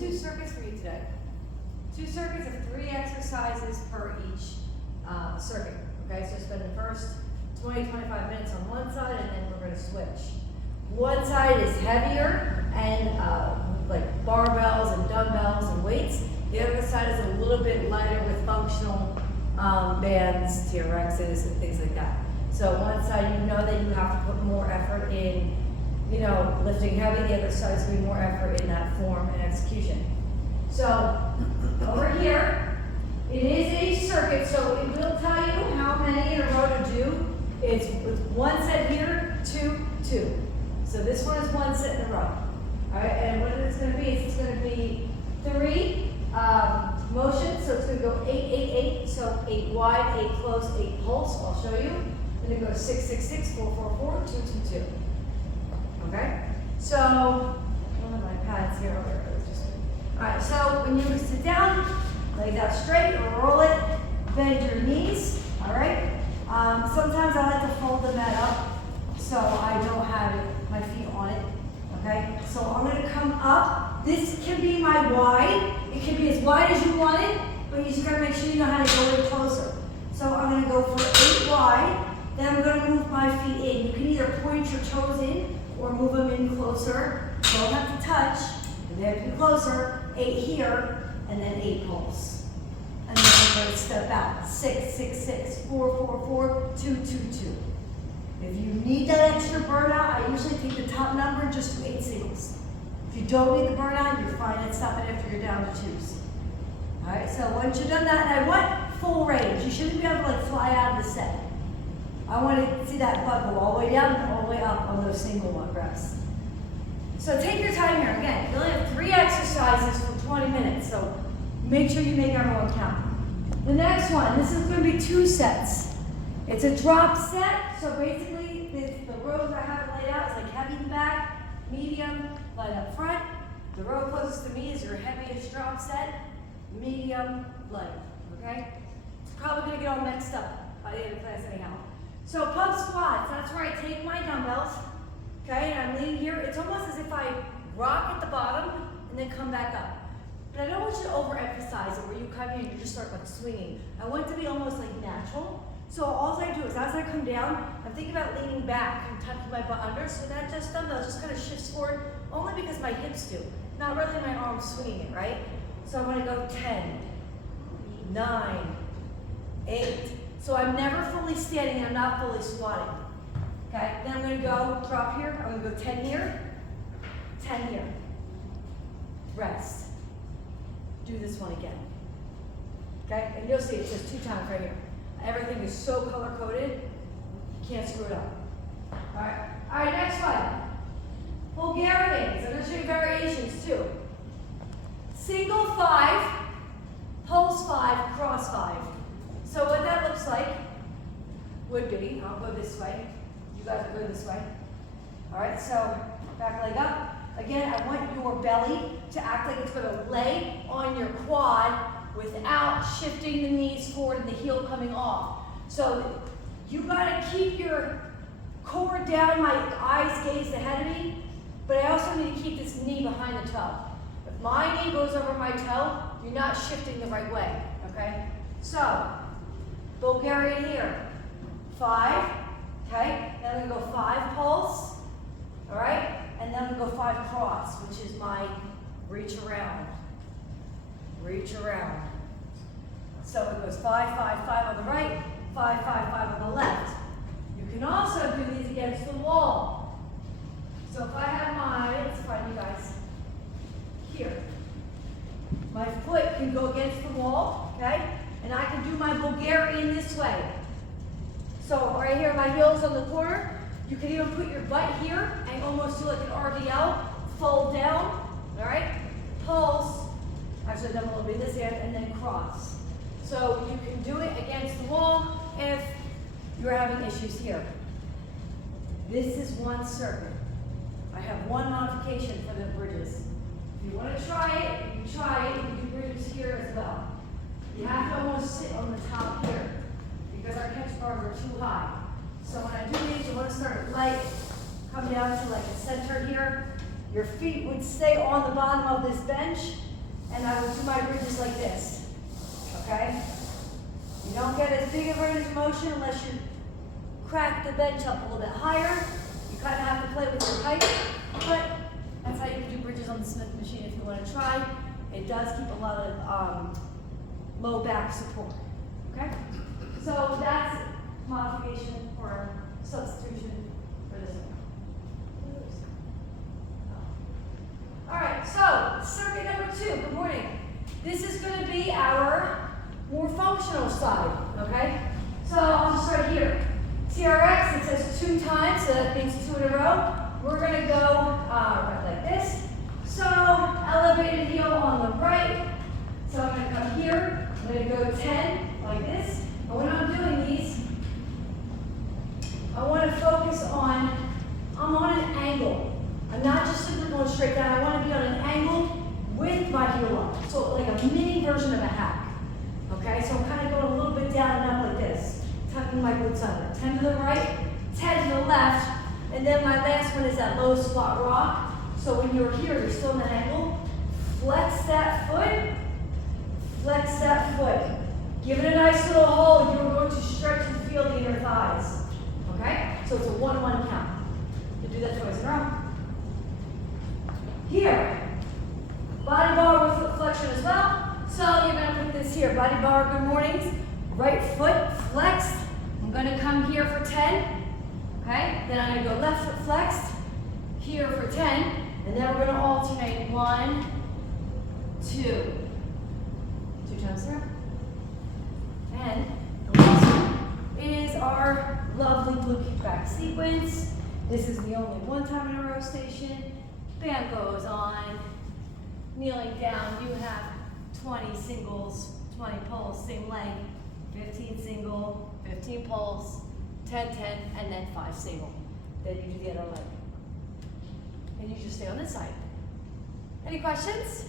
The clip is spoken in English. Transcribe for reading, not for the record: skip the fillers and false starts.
2 circuits for you today. 2 circuits of 3 exercises per each circuit. Okay, so spend the first 20-25 minutes on one side, and then we're going to switch. One side is heavier and like barbells and dumbbells and weights. The other side is a little bit lighter with functional bands, TRXs, and things like that. So one side, you know that you have to put more effort in, you know, lifting heavy. The other side is going to be more effort in that form and execution. So over here, it is a circuit, so it will tell you how many in a row to do. It's one set here, 2, 2. So this one is one set in a row. All right, and what it's going to be is it's going to be 3 motions. So it's going to go 8, 8, 8. So 8 wide, 8 close, 8 pulse. I'll show you. Then it goes 6, 6, 6, 4, 4, 4, 2, 2, 2. Okay. So one of my pads here. All right. So when you sit down, legs out straight, roll it, bend your knees. All right. Sometimes I like to fold the mat up so I don't have my feet on it. Okay. So I'm going to come up. This can be my wide. It can be as wide as you want it, but you just got to make sure you know how to go in closer. So I'm going to go for 8 wide. Then I'm going to move my feet in. You can either point your toes in or move them in closer. You don't have to touch. They have to be closer. 8 here, and then 8 pulse. And then I'm going to step out. 6, 6, 6, 4, 4, 4, 2, 2, 2. If you need that extra burnout, I usually take the top number just to 8 singles. If you don't need the burnout, you're fine at stopping after you're down to 2s. All right, so once you've done that, and I want full range. You shouldn't be able to like fly out of the set. I want to see that butt go all the way down and all the way up on those single one reps. So take your time here. Again, you only have 3 exercises for 20 minutes, so make sure you make everyone count. The next one, this is going to be 2 sets. It's a drop set, so basically the rows I have it laid out is like heavy in the back, medium, light up front. The row closest to me is your heaviest drop set, medium, light, okay? It's probably going to get all mixed up by the end of class anyhow. So pump squats, that's where I take my dumbbells, okay, and I'm leaning here. It's almost as if I rock at the bottom and then come back up. But I don't want you to overemphasize it where you come in and you just start like swinging. I want it to be almost like natural. So all I do is as I come down, I'm thinking about leaning back and tucking my butt under, so that just dumbbell just kind of shifts forward only because my hips do, not really my arms swinging it, right? So I'm going to go 10, 9, 8. So I'm never fully standing and I'm not fully squatting. Okay, then I'm going to go drop here. I'm going to go 10 here, 10 here. Rest. Do this one again. Okay, and you'll see it says 2 times right here. Everything is so color coded, you can't screw it up. All right, next one. Bulgarians. I'm going to show you variations too. Single 5, pulse 5, cross 5. So what that looks like would be, I'll go this way, you guys will go this way. All right, so back leg up. Again, I want your belly to act like it's going to lay on your quad without shifting the knees forward and the heel coming off. So you got to keep your core down, my eyes gaze ahead of me, but I also need to keep this knee behind the toe. If my knee goes over my toe, you're not shifting the right way, okay? So, Bulgarian here, 5, okay? Then I'm going to go 5 pulse, all right? And then I'm going to go 5 cross, which is my reach around. Reach around. So it goes 5, 5, 5 on the right, 5, 5, 5 on the left. You can also do these against the wall. So if I have my, let's find you guys, here. My foot can go against the wall, okay? And I can do my Bulgarian this way. So right here, my heel's on the corner. You can even put your butt here and almost do like an RDL, fold down, all right? Pulse, actually I've done a little bit of this end, and then cross. So you can do it against the wall if you're having issues here. This is one circuit. I have one modification for the bridges. If you want to try it, you can try it. You can do bridges here as well. You have to almost sit on the top here because our catch bars are too high. So when I do these, you want to start light, come down to like a center here, Your feet would stay on the bottom of this bench, and I would do my bridges like this, okay? You don't get as big of a range of motion unless you crack the bench up a little bit higher. You kind of have to play with your height, but that's how you can do bridges on the Smith machine if you want to try. It does keep a lot of low back support, okay? So that's modification or substitution for this one. All right, so circuit number 2, good morning. This is going to be our more functional side, okay? So I'll just start here. TRX, it says 2 times, so that means 2 in a row. We're going to go right like this. So elevated heel on the right. So I'm going to come here. I'm going to go 10 like this. And when I'm doing these, I want to focus on, I'm on an angle. I'm not just simply going straight down. I want to be on an angle with my heel up. So like a mini version of a hack. Okay, so I'm kind of going a little bit down and up like this, tucking my glutes under. 10 to the right, 10 to the left, and then my last one is that low squat rock. So when you're here, you're still in that angle. Flex that foot, flex that foot. Give it a nice little hold. You're going to stretch and feel the inner thighs. Okay, so it's a 1-1 count. You'll do that twice in a row. Here, body bar with foot flexion as well. So you're going to put this here, body bar, good mornings. Right foot flexed. I'm going to come here for 10. Okay, then I'm going to go left foot flexed, here for 10. And then we're going to alternate 1, 2. 2 times there. And the last one is our lovely blue kickback sequence. This is the only 1 time in a row station. Band goes on. Kneeling down, you have 20 singles, 20 pulls, same leg, 15 single, 15 pulls, 10, 10, and then 5 single. Then you do the other leg. And you just stay on this side. Any questions?